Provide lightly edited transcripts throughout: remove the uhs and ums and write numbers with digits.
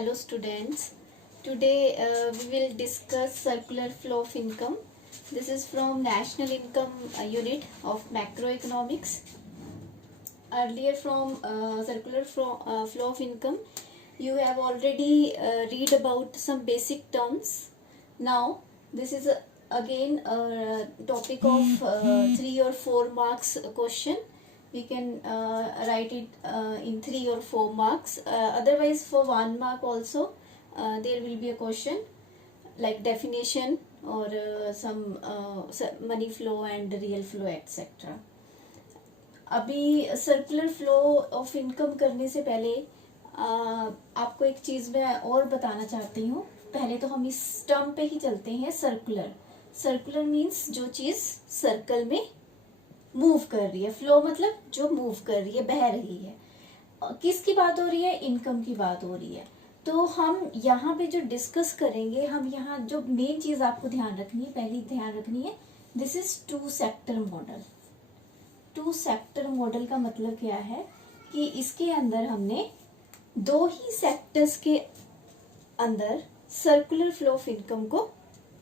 Hello students. Today we will discuss circular flow of income. This is from National Income Unit of Macroeconomics. Earlier from circular flow of income, you have already read about some basic terms. Now this is again a topic of 3 or 4 marks question. We can write it in 3 or 4 marks. Otherwise for 1 mark also there will be a question like definition or some money flow and real flow etc. अभी circular flow of income करने से पहले आपको एक चीज़ मैं और बताना चाहती हूँ. पहले तो हम इस टर्म पे ही चलते हैं. सर्कुलर. सर्कुलर मीन्स जो चीज़ सर्कल में मूव कर रही है. फ्लो मतलब जो मूव कर रही है, बह रही है. किसकी बात हो रही है? इनकम की बात हो रही है. तो हम यहाँ पे जो डिस्कस करेंगे, हम यहाँ जो मेन चीज़ आपको ध्यान रखनी है, पहली ध्यान रखनी है, this is 2 sector model. 2 sector model का मतलब क्या है कि इसके अंदर हमने 2 ही सेक्टर्स के अंदर सर्कुलर फ्लो ऑफ इनकम को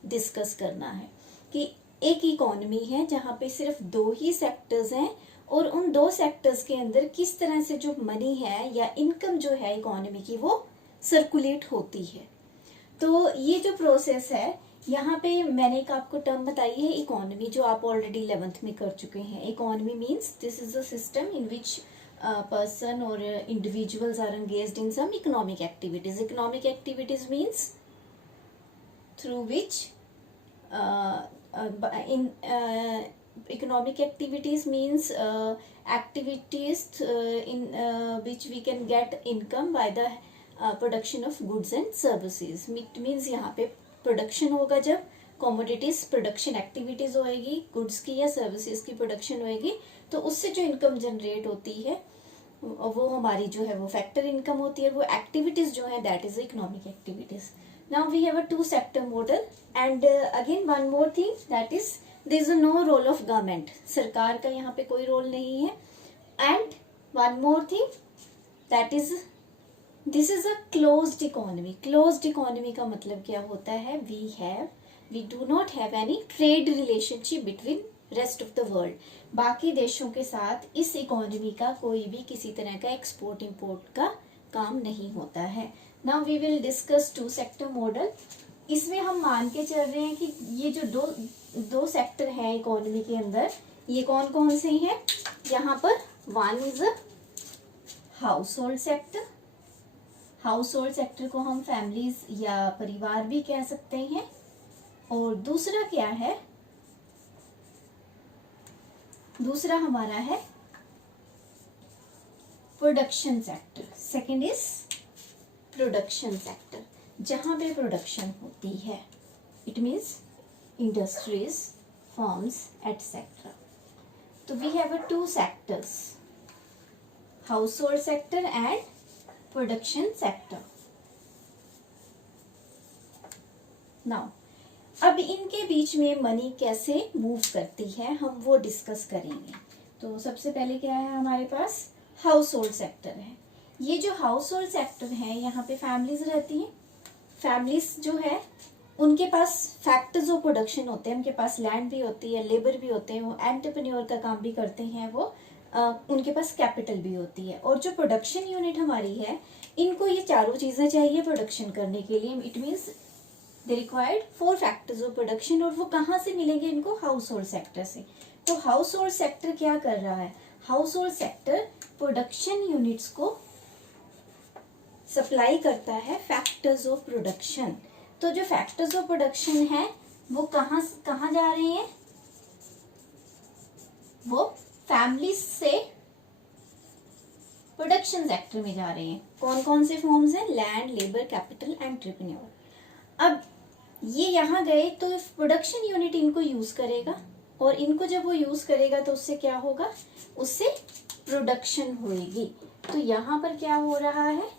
डिस्कस करना है. कि एक इकोनॉमी है जहाँ पे सिर्फ 2 ही सेक्टर्स हैं और उन 2 सेक्टर्स के अंदर किस तरह से जो मनी है या इनकम जो है इकोनॉमी की वो सर्कुलेट होती है. तो ये जो प्रोसेस है, यहाँ पे मैंने एक आपको टर्म बताई है इकोनॉमी, जो आप ऑलरेडी 11th में कर चुके हैं. Economy means this is a system in which person or individuals are engaged in some economic activities. Economic activities means through which economic activities means activities in which we can get income by the production of goods and services. It means यहाँ पे production होगा, जब commodities production activities होएगी, goods की या services की production होएगी, तो उससे जो इनकम जनरेट होती है वो हमारी जो है वो फैक्टर इनकम होती है. वो एक्टिविटीज जो है that is economic activities. Now we have a 2 sector model and again one more thing, that is there is no role of government. सरकार का यहाँ पे कोई रोल नहीं है. And one more thing, that is this is a closed economy. Closed economy का मतलब क्या होता है? We do not have any trade relationship between rest of the world. बाकी देशों के साथ इस इकोनॉमी का कोई भी किसी तरह का एक्सपोर्ट इंपोर्ट का काम नहीं होता है. Now we will discuss 2 sector model. इसमें हम मान के चल रहे हैं कि ये जो दो सेक्टर है इकोनॉमी के अंदर, ये कौन कौन से हैं. यहाँ पर one is house hold sector. House hold sector को हम फैमिलीज या परिवार भी कह सकते हैं. और दूसरा क्या है? दूसरा हमारा है production sector. Second is production sector, जहां पे प्रोडक्शन होती है. It means industries, firms etcetera. तो we have 2 sectors, household sector and production sector. Now अब इनके बीच में मनी कैसे मूव करती है हम वो डिस्कस करेंगे. तो सबसे पहले क्या है हमारे पास? हाउस होल्ड सेक्टर है. ये जो हाउस होल्ड सेक्टर है, यहाँ पे फैमिलीज रहती हैं. फैमिलीज जो है उनके पास फैक्टर्स ऑफ प्रोडक्शन होते हैं, उनके पास लैंड भी होती है, लेबर भी होते हैं, वो एंटरप्रेन्योर का काम भी करते हैं, वो उनके पास कैपिटल भी होती है. और जो प्रोडक्शन यूनिट हमारी है, इनको ये चारों चीजें चाहिए प्रोडक्शन करने के लिए. It means they required 4 factors of production. और वो कहाँ से मिलेंगे इनको? हाउस होल्ड सेक्टर से. तो हाउस होल्ड सेक्टर क्या कर रहा है? House hold sector production units को सप्लाई करता है फैक्टर्स ऑफ प्रोडक्शन. तो जो फैक्टर्स ऑफ प्रोडक्शन है वो कहाँ जा रहे हैं? वो फैमिली से प्रोडक्शन सेक्टर में जा रहे हैं. कौन कौन से फॉर्म्स हैं? Land, labour, capital, entrepreneur. अब ये यहाँ गए तो प्रोडक्शन यूनिट इनको यूज करेगा, और इनको जब वो यूज करेगा तो उससे क्या होगा? उससे प्रोडक्शन होएगी. तो यहाँ पर क्या हो रहा है?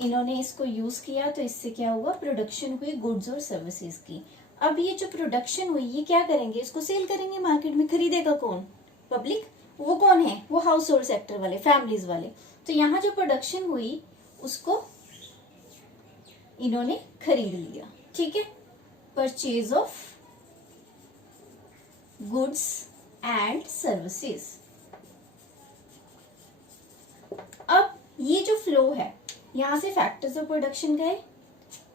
इन्होंने इसको यूज किया तो इससे क्या हुआ? प्रोडक्शन हुई गुड्स और सर्विसेज की. अब ये जो प्रोडक्शन हुई ये क्या करेंगे? इसको सेल करेंगे मार्केट में. खरीदेगा कौन? पब्लिक. वो कौन है? वो हाउस होल्ड सेक्टर वाले, फैमिलीज वाले. तो यहाँ जो प्रोडक्शन हुई उसको इन्होंने खरीद लिया, ठीक है। Purchase of goods and services. अब ये जो फ्लो है, यहां से फैक्टर्स ऑफ प्रोडक्शन गए,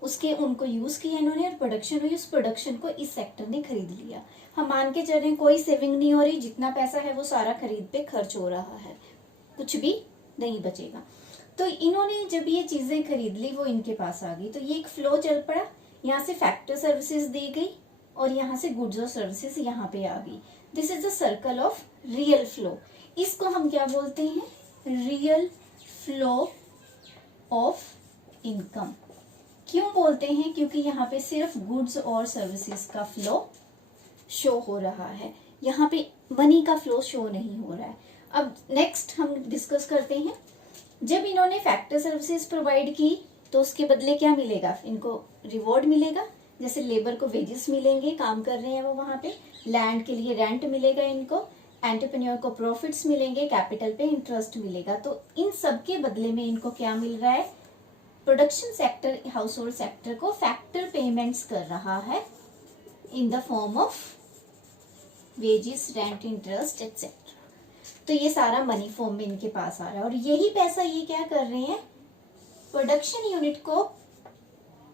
उसके उनको यूज किया इन्होंने और प्रोडक्शन हुई, उस प्रोडक्शन को इस सेक्टर ने खरीद लिया। हम मान के चल रहे हैं कोई सेविंग नहीं हो रही, जितना पैसा है वो सारा खरीद पे खर्च हो रहा है, कुछ भी नहीं बचेगा। तो इन्होंने जब ये चीजें खरीद ली वो इनके पास आ गई, तो ये एक फ्लो चल पड़ा। यहाँ से फैक्टर सर्विसेज दी गई और यहाँ से गुड्स और सर्विसेज यहाँ पे आ गई। This is the circle of real flow. इसको हम क्या बोलते हैं? Real flow of income. क्यों बोलते हैं? क्योंकि यहाँ पे सिर्फ गुड्स और सर्विसेज का फ्लो शो हो रहा है, यहाँ पे मनी का फ्लो शो नहीं हो रहा है। अब नेक्स्ट हम डिस्कस करते हैं, जब इन्होंने फैक्टर सर्विसेज प्रोवाइड की तो उसके बदले क्या मिलेगा? इनको रिवॉर्ड मिलेगा, जैसे लेबर को वेजेस मिलेंगे, काम कर रहे हैं वो वहां पे, लैंड के लिए रेंट मिलेगा इनको, एंटरप्रेन्योर को प्रॉफिट्स मिलेंगे, कैपिटल पे इंटरेस्ट मिलेगा। तो इन सब के बदले में इनको क्या मिल रहा है? Production sector house hold sector को फैक्टर पेमेंट्स कर रहा है in the form of wages, rent, interest etcetera. तो ये सारा मनी फॉर्म में इनके पास आ रहा है और यही पैसा ये क्या कर रहे हैं? प्रोडक्शन यूनिट को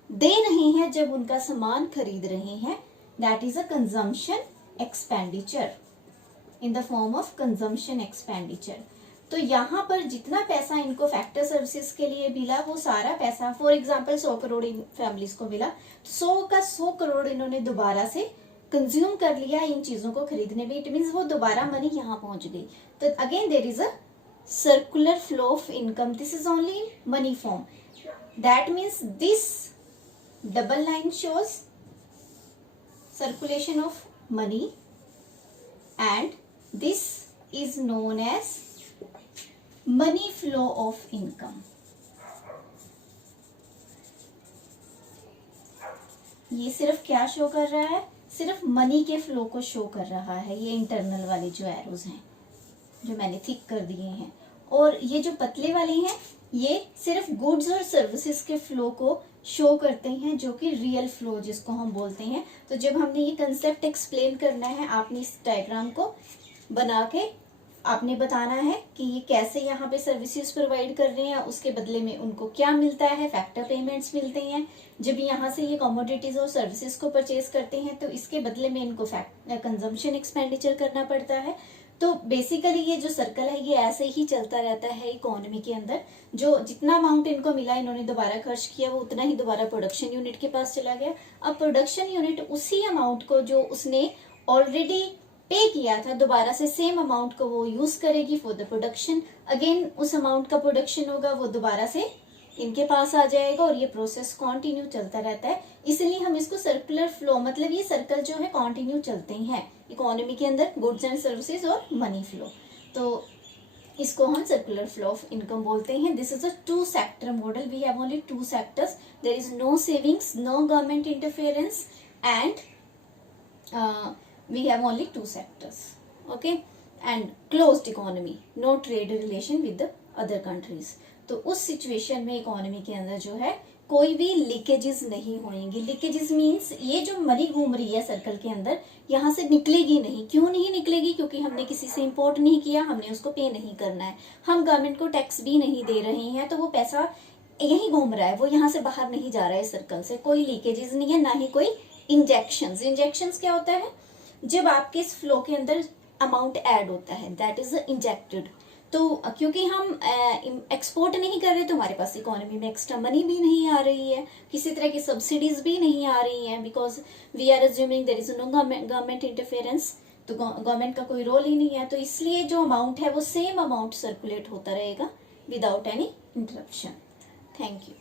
दे रहे हैं जब उनका सामान खरीद रहे हैं। That is a consumption expenditure in the form of consumption expenditure. तो यहाँ पर जितना पैसा इनको फैक्टर सर्विसेज के लिए मिला वो सारा पैसा, for example 100 crore in families को मिला, 100 का 100 करोड़ इन्होंने दोबारा से कंज्यूम कर लिया इन चीजों को खरीदने में। इट मीन्स वो दोबारा मनी यहाँ पहुंच गई। तो again there is a circular flow of income. This is only in money form. That means this double line shows circulation of money and this is known as money flow of income. ये सिर्फ क्या show कर रहा है? सिर्फ money के flow को show कर रहा है। ये इंटरनल वाले जो एरोज हैं जो मैंने थिक कर दिए हैं, और ये जो पतले वाले हैं ये सिर्फ गुड्स और सर्विसेज के फ्लो को शो करते हैं, जो कि रियल फ्लो जिसको हम बोलते हैं। तो जब हमने ये कंसेप्ट एक्सप्लेन करना है, आपने इस डायग्राम को बना के आपने बताना है कि ये कैसे यहाँ पे सर्विसेज प्रोवाइड कर रहे हैं, उसके बदले में उनको क्या मिलता है? फैक्टर पेमेंट्स मिलते हैं। जब यहाँ से ये कमोडिटीज और सर्विसेज को परचेज करते हैं तो इसके बदले में इनको कंजम्पशन एक्सपेंडिचर करना पड़ता है। तो बेसिकली ये जो सर्कल है ये ऐसे ही चलता रहता है इकोनॉमी के अंदर। जो जितना अमाउंट इनको मिला इन्होंने दोबारा खर्च किया, वो उतना ही दोबारा प्रोडक्शन यूनिट के पास चला गया। अब प्रोडक्शन यूनिट उसी अमाउंट को जो उसने ऑलरेडी पे किया था, दोबारा से सेम अमाउंट को वो यूज करेगी फॉर द प्रोडक्शन। अगेन उस अमाउंट का प्रोडक्शन होगा, वो दोबारा से इनके पास आ जाएगा और ये प्रोसेस कंटिन्यू चलता रहता है। इसलिए हम इसको सर्कुलर फ्लो, मतलब ये सर्कल जो है कंटिन्यू चलते हैं इकोनॉमी के अंदर, गुड्स एंड सर्विसेज और मनी फ्लो। तो इसको हम सर्कुलर फ्लो ऑफ इनकम बोलते हैं। This is a two sector model. We have only two sectors. There is no savings, no government interference and we have only two sectors, okay, and closed economy, no trade relation with the other countries। तो उस situation में economy के अंदर जो है कोई भी leakages नहीं होंगी। लीकेजेस मीन्स ये जो मनी घूम रही है सर्कल के अंदर यहाँ से निकलेगी नहीं। क्यों नहीं निकलेगी? क्योंकि हमने किसी से इंपोर्ट नहीं किया, हमने उसको पे नहीं करना है, हम गवर्नमेंट को टैक्स भी नहीं दे रहे हैं, तो वो पैसा यही घूम रहा है, वो यहाँ से बाहर नहीं जा रहा है सर्कल से। कोई लीकेजेस नहीं है, ना ही कोई इंजेक्शंस। इंजेक्शंस क्या होता है? जब आपके इस फ्लो के अंदर अमाउंट ऐड होता है, दैट इज इंजेक्टेड। तो क्योंकि हम एक्सपोर्ट नहीं कर रहे तो हमारे पास इकोनॉमी में एक्स्ट्रा मनी भी नहीं आ रही है, किसी तरह की सब्सिडीज भी नहीं आ रही हैं, because we are assuming there is no government interference. तो गवर्नमेंट का कोई रोल ही नहीं है। तो इसलिए जो अमाउंट है वो सेम अमाउंट सर्कुलेट होता रहेगा without any interruption. Thank you.